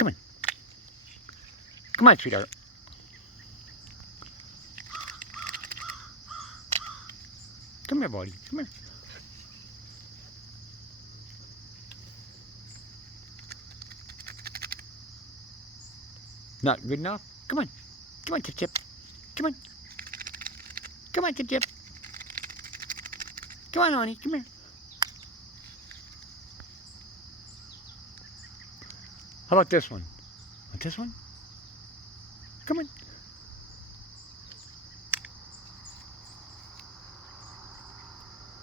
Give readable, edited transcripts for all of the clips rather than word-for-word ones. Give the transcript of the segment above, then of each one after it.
Come on. Come on, sweetheart. Come here, buddy. Come here. Not good enough? Come on. Come on, Chip Chip. Come on. Come on, Chip Chip. Come on, honey. Come here. How about this one? Want this one? Come on.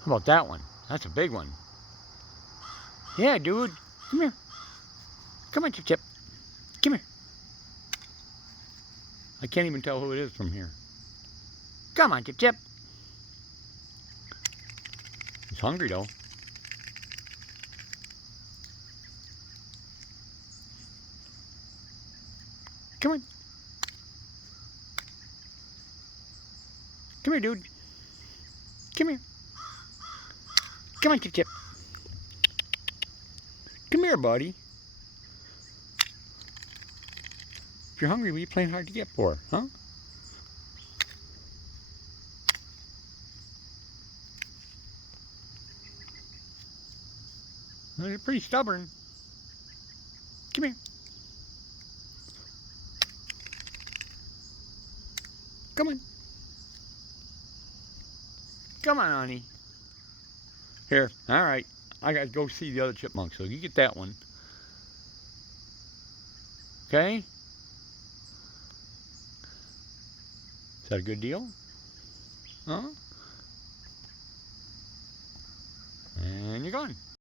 How about that one? That's a big one. Yeah, dude. Come here. Come on, Chip Chip. Come here. I can't even tell who it is from here. Come on, Chip Chip. He's hungry, though. Come on. Come here, dude. Come here. Come on, Chip Chip. Come here, buddy. If you're hungry, what are you playing hard to get for, huh? Well, you're pretty stubborn. Come here. Come on. Come on, honey. Here, all right. I gotta go see the other chipmunk, so you get that one. Okay? Is that a good deal? Huh? And you're gone.